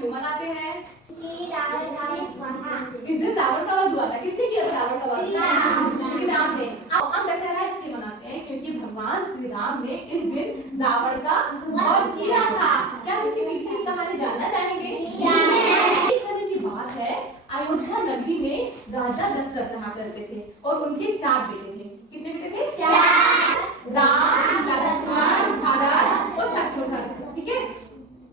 क्यों मनाते हैं? रावण इस दिन रावण का वध हुआ था। किसने किया था रावण का वध? श्री राम ने। अब हम दशहरा इसलिए मनाते हैं क्योंकि भगवान श्री राम ने इस दिन रावण का वध किया था। क्या हम इसके पीछे की कहानी जानना चाहेंगे? एक समय की बात है, अयोध्या नगरी में राजा दशरथ रहा करते थे और उनके 4 बेटे थे। कितने बेटे थे? 4। राम, लक्ष्मण, भरत और शत्रुघ्न। ठीक है।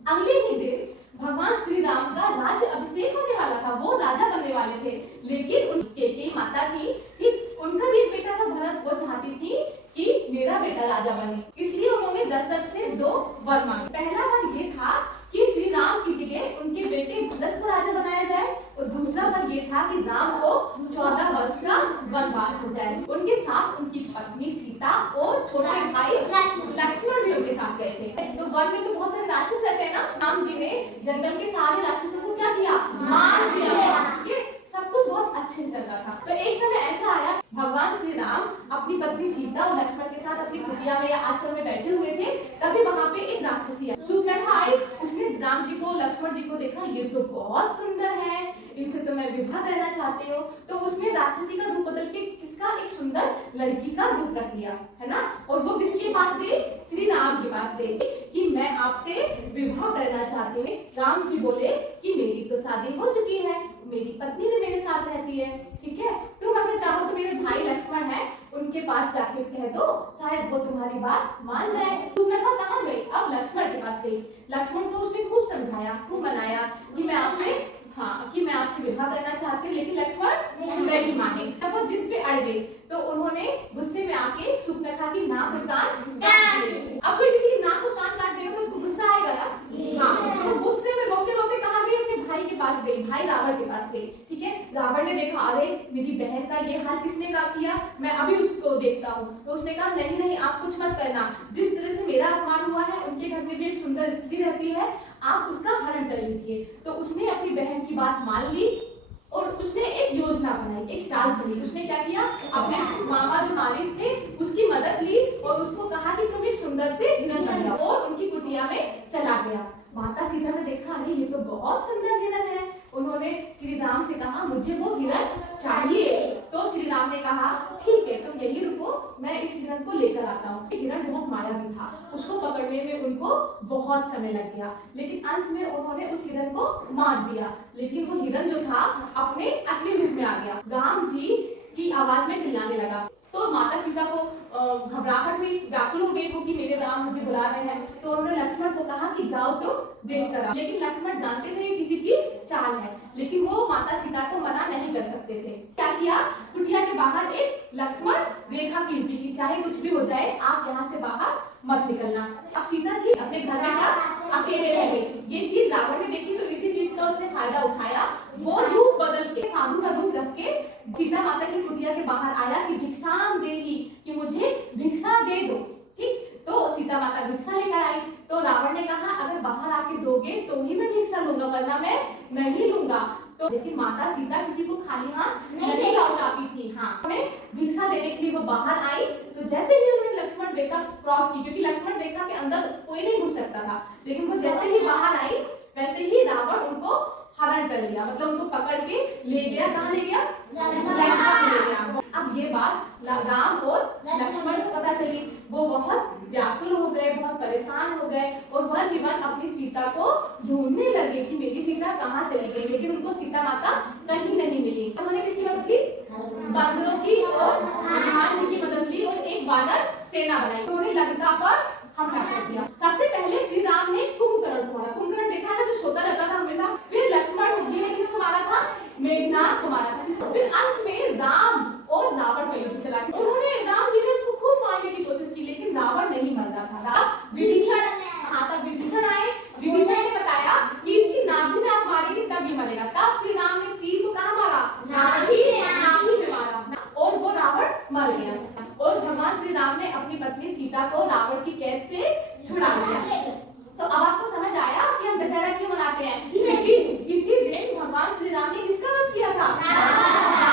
अगले ही दिन भगवान श्री राम का राज्य अभिषेक होने वाला था, वो राजा बनने वाले थे। लेकिन उनके माता थी, ठीक उनका भी एक बेटा था भरत, वो चाहती थी कि मेरा बेटा राजा बने, इसलिए उन्होंने दशरथ से 2 वर मांगे। पहला वर ये था कि श्री राम की जगह उनके बेटे भरत को राजा बनाया जाए और दूसरा वर ये था कि राम को 14 वर्ष का वनवास हो जाए। उनके साथ उनकी पत्नी सीता और छोटे भाई लक्ष्मण भी उनके साथ गए थे। तो वन में तो बहुत सारे राक्षस रहते हैं ना, राम जी ने जंगल के सारे राक्षसों को क्या किया? मार दिया। ये सब कुछ बहुत अच्छे से चल रहा था। तो एक समय ऐसा आया, भगवान श्री राम अपनी पत्नी सीता और लक्ष्मण के साथ अपनी कुटिया में या आश्रम में बैठे हुए थे। तभी वहां पे एक राक्षसी आई, शूर्पणखा आई। उसने राम जी को, लक्ष्मण जी को देखा, ये तो बहुत सुंदर है, इनसे तो मैं विवाह करना चाहती हूँ। तो उसने राक्षसी का रूप बदल के किसका? एक सुंदर लड़की का रूप रख लिया, है ना। और वो किसके पास गई? श्री राम के पास गई कि मैं आपसे विवाह करना चाहती हूँ। राम जी बोले कि मेरी तो शादी हो चुकी है, मेरी पत्नी भी मेरे साथ रहती है, ठीक है। तुम अगर चाहो तो मेरे भाई लक्ष्मण है, उनके पास जाके कह दो, शायद वो तुम्हारी बात मान जाए। तुमने कहाँ गई? अब लक्ष्मण के पास गई। लक्ष्मण को उसने खूब समझाया, खूब मनाया कि मैं आपसे विवाह करना चाहती हूँ, लेकिन लक्ष्मण नहीं माने। तब वो जिद पे अड़ गई, तो उन्होंने गुस्से में आके शूर्पणखा की नाक और कान काट दिए। अब कोई किसी की नाक और कान काट देगा तो उसको गुस्सा आएगा ना। हाँ, तो गुस्से में रोते रोते कहाँ गई? अपने भाई के पास गई, भाई रावण के पास गई। ठीक है। रावण ने देखा, अरे मेरी बहन का ये हाल किसने का किया, मैं अभी उसको देखता हूँ। तो उसने कहा नहीं नहीं, आप कुछ मत करना, जिस तरह से मेरा अपमान हुआ है, उनके घर में भी एक सुंदर स्त्री रहती है, आप उसका हरण कर लीजिए। तो उसने अपनी बहन की बात मान ली और उसने एक योजना बनाई, एक चाल चली। उसने क्या किया? अपने मामा जो मालिश थे उसकी मदद ली और उसको कहा कि तुम एक सुंदर से हिरण बन जाओ, और उनकी कुटिया में चला गया। माता सीता ने देखा, अरे ये तो बहुत सुंदर हिरण है। उन्होंने श्री राम से कहा, मुझे वो हिरण चाहिए। तो श्री राम ने कहा, ठीक है तुम यही रुको, मैं इस हिरण को लेकर आता हूँ। हिरण बहुत मायावी था, उसको पकड़ने में उनको बहुत समय लग गया, लेकिन अंत में उन्होंने उस हिरण को मार दिया। लेकिन वो हिरण जो था अपने असली रूप में आ गया, राम जी की आवाज में चिल्लाने लगा। तो माता सीता को घबराहट हुई, व्याकुल हो गई कि मेरे राम मुझे बुला रहे हैं। तो उन्होंने लक्ष्मण को कहा कि जाओ तो देख कर आओ। लेकिन लक्ष्मण जानते थे किसी की चाल है, लेकिन वो माता सीता को मना नहीं कर सकते थे। क्या किया? कुटिया के बाहर एक लक्ष्मण रेखा खींच दी कि चाहे कुछ भी हो जाए, आप यहाँ से बाहर मत निकलना। अब सीता जी अपने घर में क्या अकेले रह गई। ये चीज रावण ने देखी, तो इसी चीज का उसने फायदा उठाया। वो रूप बदल के, साधु का रूप रख के सीता माता की कुटिया के बाहर आया कि भिक्षाम देही, कि मुझे भिक्षा दे दो। ठीक, तो सीता माता भिक्षा लेकर आई। तो रावण ने कहा, अगर बाहर आके दोगे तो ही मैं भिक्षा लूंगा, वरना मैं नहीं लूंगा। तो लेकिन माता सीता किसी को खाली हाथ नहीं लौटाती थी। हाँ, उन्हें भिक्षा देने के लिए वो बाहर आई। तो जैसे ही उन्होंने लक्ष्मण रेखा क्रॉस की, क्योंकि लक्ष्मण रेखा के अंदर कोई नहीं घुस सकता था, लेकिन वो जैसे ही बाहर आई वैसे ही रावण उनको हरण कर लिया, मतलब उनको पकड़ के ले गया। कहाँ ले गया? लंका ले गया। अब ये बात राम और लक्ष्मण को पता चली, वो बहुत व्याकुल हो गए, बहुत परेशान हो गए और वह जीवन अपनी सीता को ढूंढने लगे कि मेरी सीता कहाँ चली गई। लेकिन उनको सीता माता कहीं नहीं मिली। उन्होंने किसकी मदद ली? बानरों की और हनुमान जी की मदद ली और एक वानर सेना बनाई। उन्होंने लंका पर हमला कर दिया। सबसे पहले श्री राम ने कुंभकर्ण को मारा। कुंभकर्ण देखा ना, जो सोता रहता था हमेशा। फिर लक्ष्मण जी ने किसको मारा था? मेघनाद को मारा था। फिर अंत में राम और रावण का युद्ध चला। उन्होंने राम जी ने उसको खूब मारने की कोशिश की, लेकिन रावण नहीं मर रहा था। विभीषण आए। विभीषण ने बताया कि इसकी नाभि में आप मारेंगे तब ही मरेगा। तब श्री राम ने तीर को कहाँ मारा? नाभि में मारा और वो रावण मर गया। और भगवान श्री राम ने अपनी पत्नी सीता को रावण की कैद से छुड़ा लिया। तो अब आपको समझ आया कि हम दशहरा क्यों मनाते हैं? क्योंकि इसी दिन भगवान श्री राम ने किसका वध किया था?